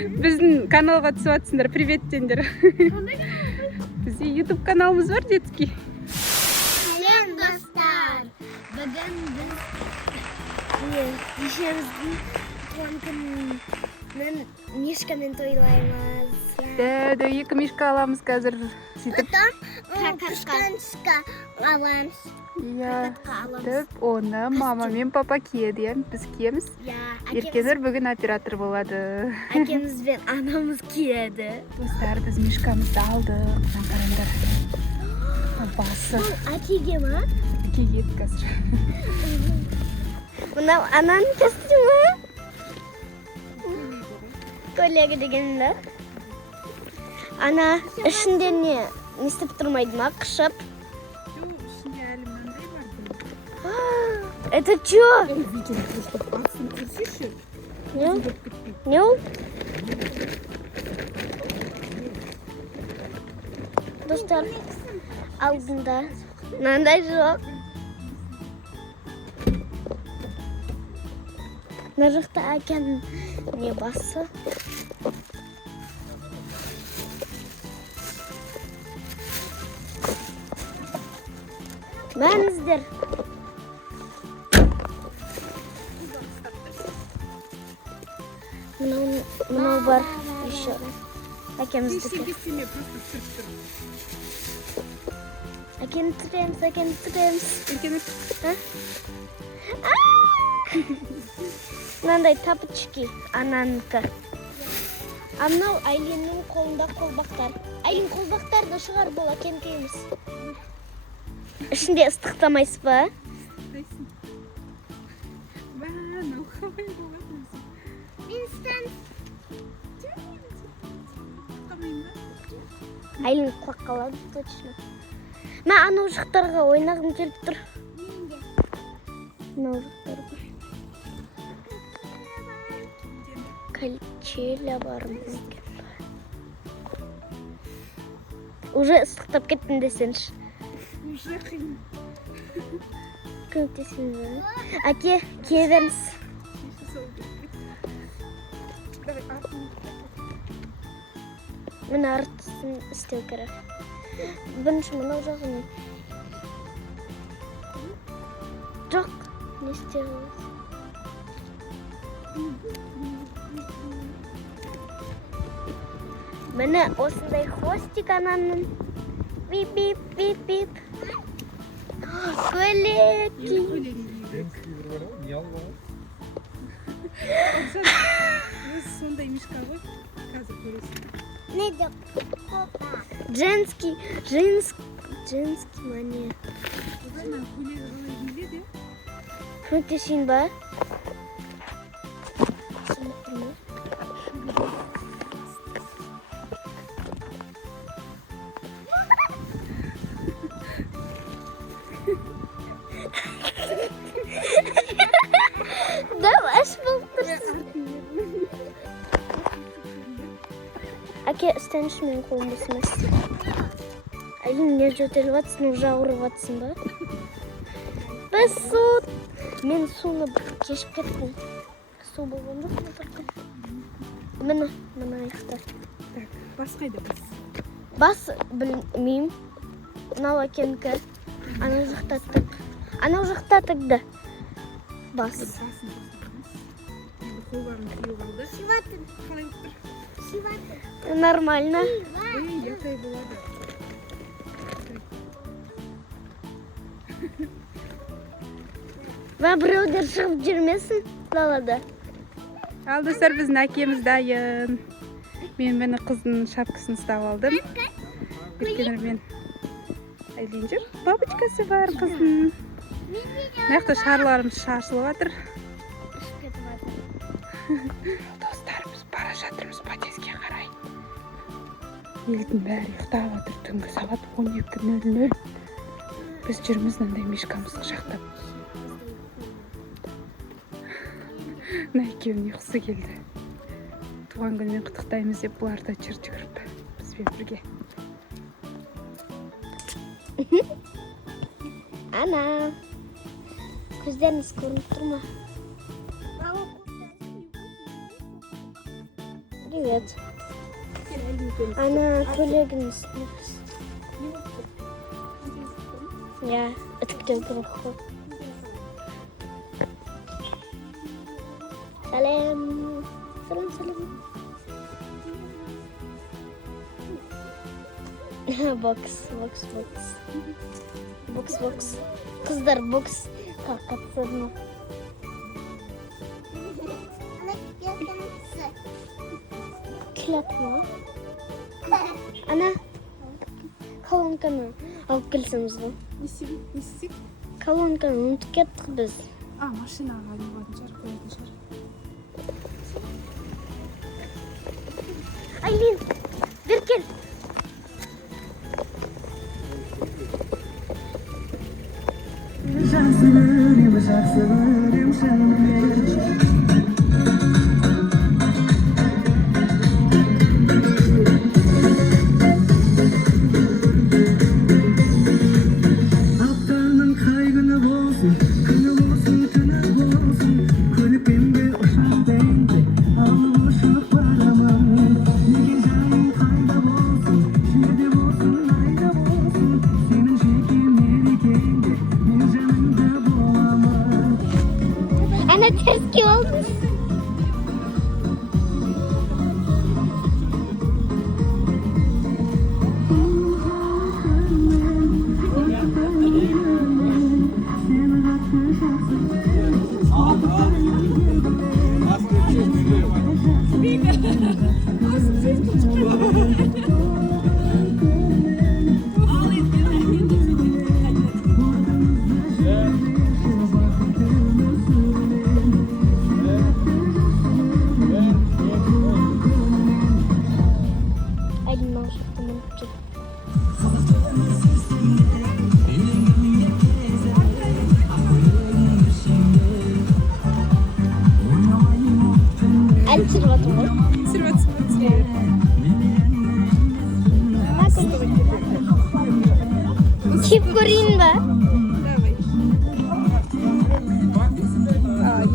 Біздің каналға түсіп жатсыңдар, привет деңдер. Бізде YouTube каналымыз бар, детский. Сәлем, достар! Бүгін біз дешеміздің туған күнін мишкамен тойлаймыз. Да, екі мишка аламыз қазір. Прокатқа аламыз. Иә, оны мама мен папа киеді, иә, біз киеміз. Еркенір бүгін оператор болады. Әкеміз бен анамыз киеді. Достар, біз мишкамызды алдық. Қараңдар. Басы. Әкеге ма? Киеді қазір. Мынау ананың костюмі. Көйлегі дегенді. Ана ішінде не істеп тұрмайды ма? Қышып. Это чё? Не ол? Достар, алдында мынандай жоқ. Мына жақта әкенің не басы? Мәніздер. Мынау бар еще. Әкеміздікі. Әкені түсіреміз. Мынандай тапочки ананікі. Мынау Айлиннің қолында қолбақтар. Айлин қолбақтарды шығар бұл әкенікі емес. Ішінде ыстықтамайсыз ба? Айлин құлақ қалады, точно. Мен анау жақтарға ойнағым келіп тұр. Анау жақтарға. Качеля бар. Уже ыстықтап кеттім десеңші. Уже қиын. Көмектесің бе? Әке, кие беріңіз. Мен артысын істеу керек. Бірінші мынау жағын. Жоқ, не істеу керек? Міне осындай хвостик ананың. Бип-бип-бип-бип. Көйлек. Сондай мишка ғой, қазір көресің. Не деп? Женский мане. Көмектесейін ба? Аш болып тұрсың. Әке, үстәніш мен қолым босымас. Айлин, не жөтеліп атсың, уже ауырып атсың ба? Біз су. Мен суны кешіп кеттім. Су болған жоқ ма тұрқын? Мына аяқтар. Бас қайда бас? Бас білмеймін. Мынау әкенікі. Анау жақта тігді. Бас. Қолбарын күйіп алды. Сиватын. Қалай өттір? Нормально. Ятай болады. Мен біреудер шығып жүрмесін далада. Ал достар, біздің әкеміз дайын. Мен мені қыздың шапкасын ұстап алдым. Еркенір мен Айлин жүр. Бабочкасы бар қыздың. Маяқта шарларымыз шашылып жатыр. Достар, біз бара жатырмыз подъездге қарай. Елдің бәрі ұйықтап жатыр, түнгі сағат 12:00. Біз жүрміз мынандай мишкамызды құшақтап. Мына екеуінің ұйқысы келді. Туған күнмен құттықтаймыз деп бұлар да жүгіріп бізбен бірге. Ана, көздеріңіз көрініп тұр ма? Привет. Ана төлегін үстінеміз. Я үтіктен тұрық. Салем. Салем. Бокс. Қыздар бокс қатысырны. Кілатма. Ана, колонканы алып келсеміз ғой. Несік? Колонканы ұмытып кеттік біз. Машинаға алып қоятын шығар. Айлин, бер кел. Ana ters ki olmuş. Айлин наушникті мініп жүр. Әлі түсіріп жатыр ғой. Кеп көрейін ба?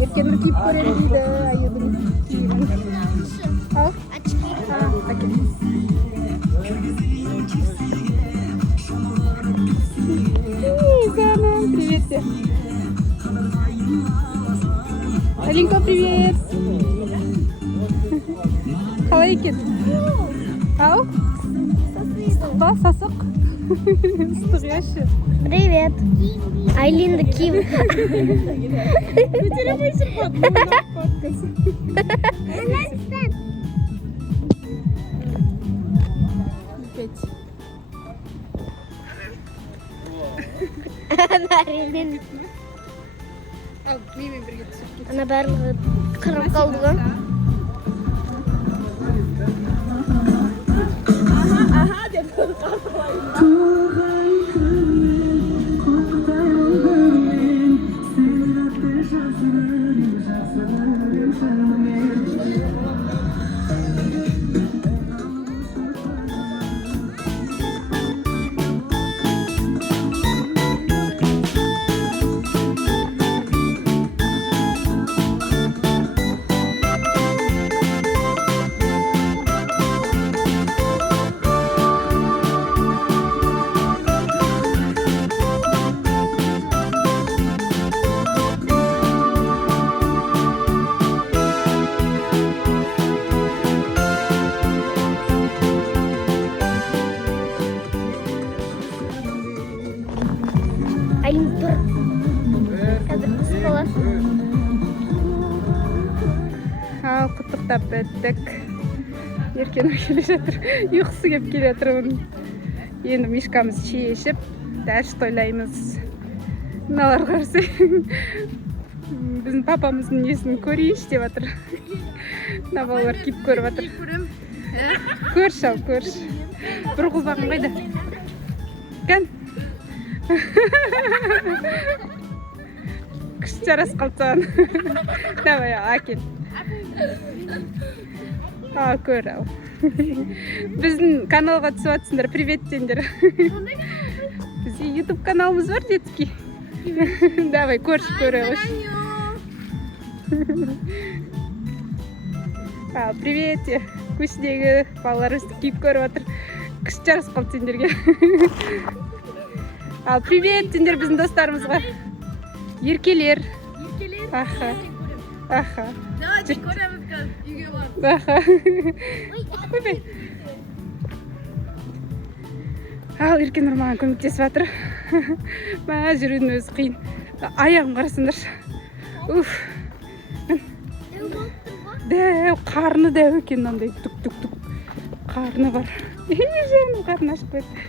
Еркенді киіп көрем дейді, аюдың киімін. Ал? Окей. Зана, привет тебе. Алинка, привет. Қалай екен? Ау? Ба, сасық? Ыстық яшы. Привет. Айлинді киіп. Көтере қойсын фоткасы. Бәрінен. Ал, менімен бірге түсіп кет. Ана барлығы қырып қалды ғой. Aha деп қалай. Айлин тұр. Қазір қыс қаласы. Ал, құттықтап біттік. Еркен келе жатыр. Ұйқысы кеп келе жатыр оның. Енді мишкамыз шешіп, дәш тойлаймыз. Мыналар қарсы. Біздің папамыздың несін көрейінші деп жатыр. Мына балалар киіп көріп жатыр. Көрші ал, көрші. Бір құлбағын қайда? Кән? Күшті жарас қалсаған. Давай, әкел. Көр ал. Біздің каналға түсіп атсыңдар, привет деңдер. Бізде YouTube каналымыз бар, детский. Давай, көрші көре қош. Привет. көшедегі балалар өстіп киіп көріп жатыр. Күшті жарасып қалды сендерге. Ал привет сендер біздің достарымызға. Еркелер. Аха. Аха. Аха. Ал Еркен маған көмектесіп жатыр. Жүрудің өзі қиын. Аяғым қарасыңдаршы. Уф. Дәу, қарны дәу екен, мынандай түк-түк-түк. Қарны бар. Жаным, қарны ашып қойды.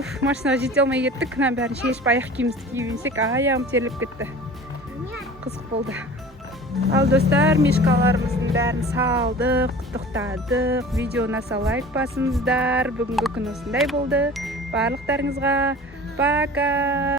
Уф, машинаға жете алмай кеттік. Мына бәрін шешіп, аяқ киімімізді киіп енсек, аяғым терлеп кетті. Қызық болды. Ал достар, мишкаларымыздың бәрін салдық, құттықтадық. Видеоны аса лайк басыңыздар. Бүгінгі күн осындай болды. Барлықтарыңызға пока.